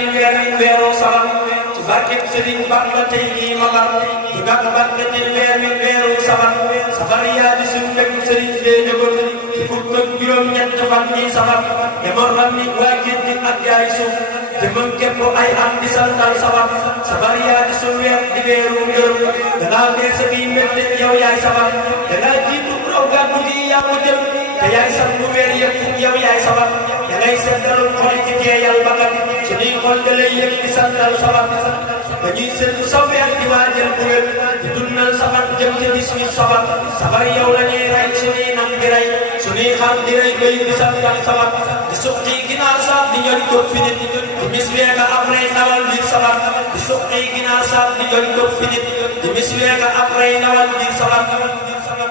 ci weeru safar ci barkeb Sëriñ Bamba tey jii ma bar ci barke ci weeru safar safar yaa di suñu mbég sëriñ bee jógoon ci fukk ak juróom-ñett fan yi safar demoon ram ni waa géej gi ak jaay suuf te mën képp ay am di santal safar safar yaa di suñu weer di weeru ngërëm dangaa weer sa bii mbégte yow yaay safar dangaa jiitu raw gàddu gi yaa ko jël te yaay sax bu weer yëpp yow yaay safar dangay seddal xol ci teeyal bakkan suñuy xol da lay yëg di santal safar dañuy seetlu sa weer di waajal bu wér di dundal safar jëm ca bis mi safar safar yow la ñuy rey suñuy nam di rey suñuy xam di rey bay di santal safar di suqi ginaar saaf di ñori ko finit di mis weeka après ndawal di safar di suqi ginaar saaf di ñori ko finit di mis weeka après ndawal di safar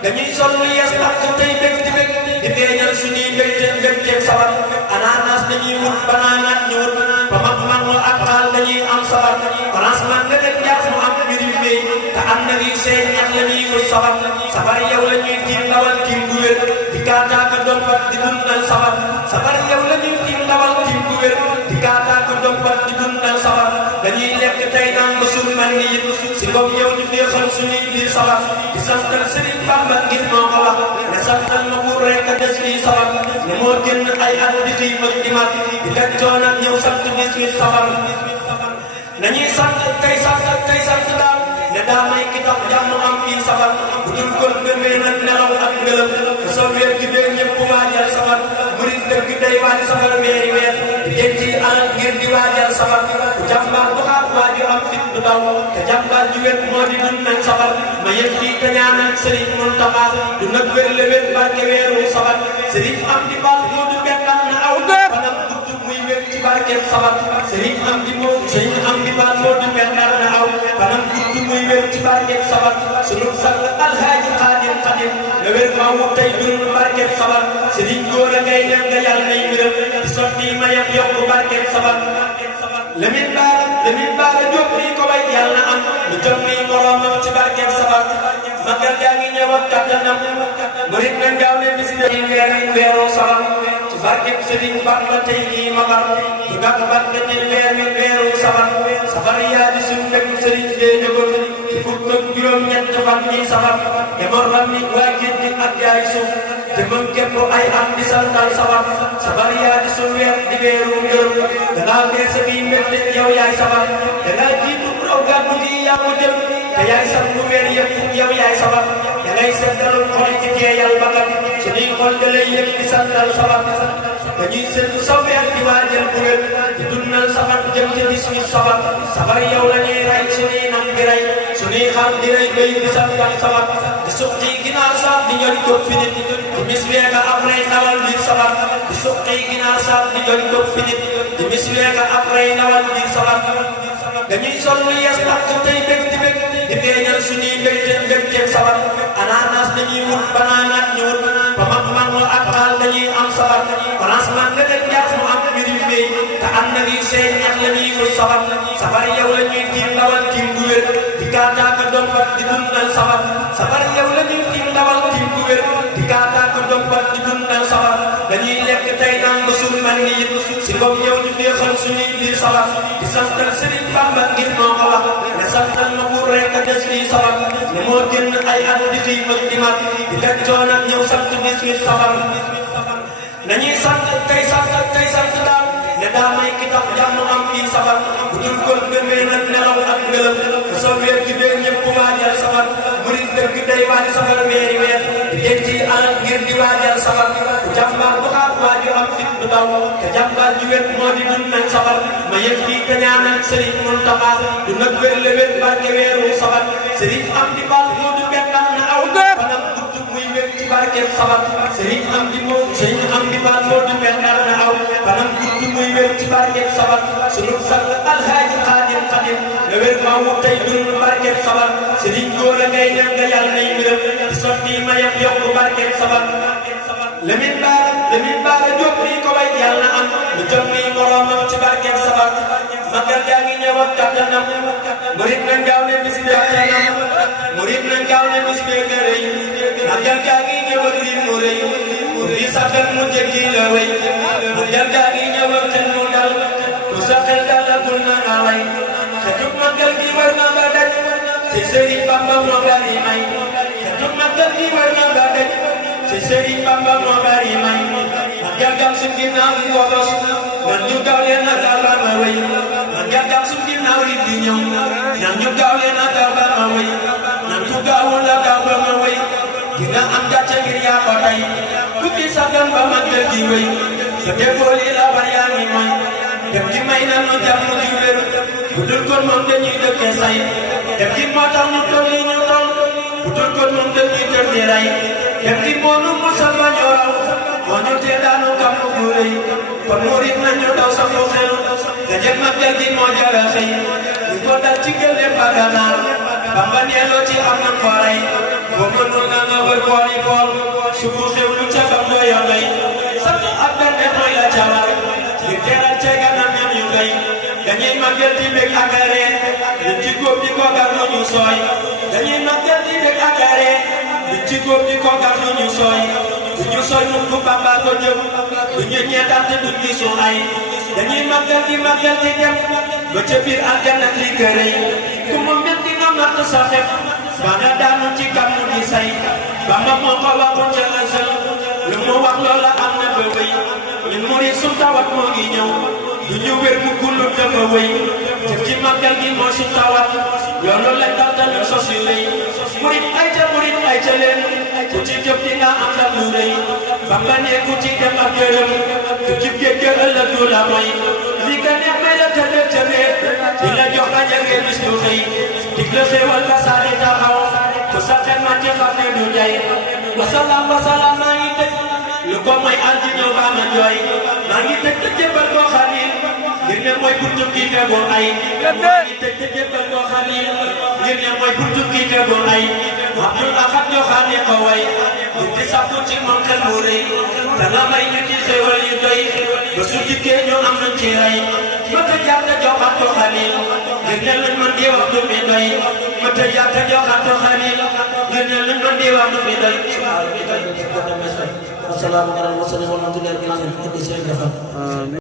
dañuy sol lu yees takk tey bég di bég di feeñal suñuy mbégteeg safar ananas dañuy wut banaanaat ñu wut ba mag ak xaal dañuy am safar France man nga def ñax mu am mbir yu feeñ te am na yu seen ñax la ñuy wut safar yow la ñuy tiim ndawal tiim gu wér di kaataaka dompat di dundal safar yow la ñuy tiim ndawal tiim gu wér di kaataaka dompat di dundal safar dañuy lekk tey naan ba suul man ni it si ngoom yow ñu féexal suñuy biir safar di santal Sëriñ Bamba ngir moo ko wax ne santal ma buur rek a des lii safar ne moo génn ay at di xiif ak di mat di teg coono ak ñëw sant bis mi safar nañuy sant tey sant daal ne daa may ki tax jàmm am fii safar bu dul kon gëmee nag nelaw ak ngëlëm te soo weer gi dee ñëpp waajal safar murit dëgg day waaj safar weeri weer di denc alal ngir di waajal safar bu jàmbaar bu xaar waaju am fit du daw te jàmbaar ju wér moo di dund nañ safar ma yëg fii te ñaanal Sëriñ Muntaxa du nag wér le wér barke weeru safar Sëriñ am di baal moo du bekkal na aw fanam gudd muy wér ci barkeem safar Sëriñ am di baal moo du bekkal na aw fanam gudd muy wér ci barkeem safar sunu sang Alhaaji Xaadim nga wér maa wu tey dund barkeem safar Sëriñ góor a ngay dem nga yàlla nay mbiram di sotti mayam yokk barkeem safar Lamin Baara Jóob lii ko way yàlla am lu jot nii moroomam ci barkeem safar magal gaa ngi ñëw ak kattanam murit na gaaw ne bis weeru safar ci barkeem Sëriñ Bamba tey jii ma bar ci barke ci weeru safar yaa di suñu mbég sëriñ bee jógoon ci fukk ak juróom-ñett fan yi safar demoon ram ni waa géej gi ak jaay suuf te mën képp ay am di santal safar yaa di suñu weer di weeru ngërëm dangaa weer sa bii mbégte yow yaay safar dangaa jiitu raw gàddu gi yaa ko jël te yaay sax bu weer yëpp yow yaay safar dangay seddal xol ci teeyal bakkan suñuy xol da lay yëg di santal safar dañuy seetlu sa weer di waajal bu wér di dundal safar jëm ca bis mi safar yow la ñuy rey suñuy nam di rey suñuy xam di rey bay di santal safar di suqi ginaar saaf di ñori ko finit di mis weeka après ndawal di safar di suqi ginaar saaf di ñori ko finit di mis weeka après ndawal di safar dañuy sol lu yees takk tey bég di bég di feeñal suñuy mbégteeg safar ananas dañuy wut banaanaat ñu wut ba mag ak xaal dañuy am safar France man nga def ñax mu am mbir yu feeñ te am na yu seen ñax la ñuy wut safar yow la ñuy tiim ndawal tiim gu wér di kaataaka dompat di dundal safar yow la ñuy tiim ndawal tiim gu wér di kaataaka dompat di dundal safar dañuy lekk tey naan ba suul man ni it si ngoom yow ñu féexal suñuy biir safar di santal Sëriñ Bamba ngir moo ko wax ne santal ma buur rek a des lii safar ne moo génn ay at di xiif ak di mat di teg coono ak ñëw sant bis mi safar nañuy sant tey sant daal ne daa may ki tax jàmm am fii safar bu dul kon gëmee nag nelaw ak ngëlëm te soo weer gi dee ñëpp waajal safar murit dëgg day waaj safar weeri weer di denc alal ngir di waajal safar bu jàmbaar bu xaar waaju am fit du daw te jàmbaar ju wér moo di dund nañ safar ma yëg fii te ñaanal Sëriñ Muntaxa du nag wér le wér barke weeru safar Sëriñ am di baal moo du bekkal na aw fanam gudd muy wér ci barkeem safar Sëriñ am di baal moo du bekkal na aw fanam gudd muy wér ci barkeem safar sunu sang Alhaaji Xaadim nga wér maa wu tey dund barkeem safar Sëriñ góor a ngay dem nga yàlla nay mbiram di sotti mayam yokk barkeem safar Lamin Baara Jóob lii ko way yàlla am lu jot nii moroomam ci barkeem safar magal gaa ngi ñëw ak kattanam murit nañ gaaw ne bis bee kattanam murit nañ gaaw ne bis bee gërëy magal gaa ngi ñëw ak rim mu rëy di saxal mu jéggi la wéy magal gaa ngi ñëw ak xel mu dal ku sa xel dal ak na nga way xetuk màggal gi war na nga daj ci Sëriñ Bamba moo bari may xetuk màggal gi war na nga daj ci Sëriñ Bamba moo bari may màggal gam suñ ginnaaw di wotos nan ñu gaaw leen a daal ba ma way màggal gam suñ ginnaaw di ñëw nan ñu gaaw leen a daal ba ma way nan ñu gaawul la gaaw ba ma way dina am gàcce ngir yaa ko tey ku ci sagan ba màggal gi way te defoo lii la war yaa ngi may dem gi may na nu jàmm ji wér bu dul kon moom dañuy dëkkee say dem gi moo tax ñu toll li ñu toll bu dul kon moom dañuy tër di rey dem gi moo nu musal ba ñu raw moo ñu tee daanu kam bu rëy kon murit nañu daw sa ko xel daje màggal gi moo jara xëy ñu ko dal ci gëléem ba ganaar Bamba neeloo ci am na ko rey boo mënul na nga wër boori bool subu xew lu ca kam doo yombay sant ak berne mooy la cawar ngir teral ca ganam ñam yu ngay dañuy màggal di bég ak a ree liñ ci góob di ko gar lu ñu sooy dañuy màggal di bég ak a ree liñ ci góob di ko gar lu ñu sooy du ñu sooy nun ku Bamba ko jëf du ñu ñeetaante du ñu su ay dañuy màggal di dem ba ca biir aljanna li kërëy ku mu mel di nga matt sa xef ba nga daanu ci kàmmu di say Bamba moo ko waxoon ca ësël lu mu wax loola am na ba wéy ñun murit suñ tawat moo ngi ñëw du ñu wér mu kullu dafa wéy jëf ci màggal gi moo suñ tawat yoonu lañ dal dañu sos yu wéy murit ay ca leen ku ci jëf di nga am ndam lu rëy Bamba ne ku ci dem ak gërëm ku ci géej ëllëg du la may li ka neex may la tëddee ca wéet di la jox a jege bis du xëy dig la xéewal ba saari taxaw ku sa xel ma ci xam ne du jay wasalaam maa ngi tëj lu ko may alji ñëw ba ma jooy maa ngi tëj te jébbal koo xalil ngir ne mooy buntu kii fegoo ay maa ngi tëj te jébbal koo xalil ngir ne mooy buntu kii fegoo ay Abdul Ahad joxaane ko way di sàkku ci moom xel mu rëy danga may ñu ci xéewal yu doy ba su dikkee ñu am nañ ci rey ma tëj yaata joxaat ko xalil ngir ne luñ mën di wax du mi doy ma tëj yaata joxaat ko xalil ngir ne luñ mën di wax du mi doy assalaamu aleykum wa rahmatullaahi wa barakaatuh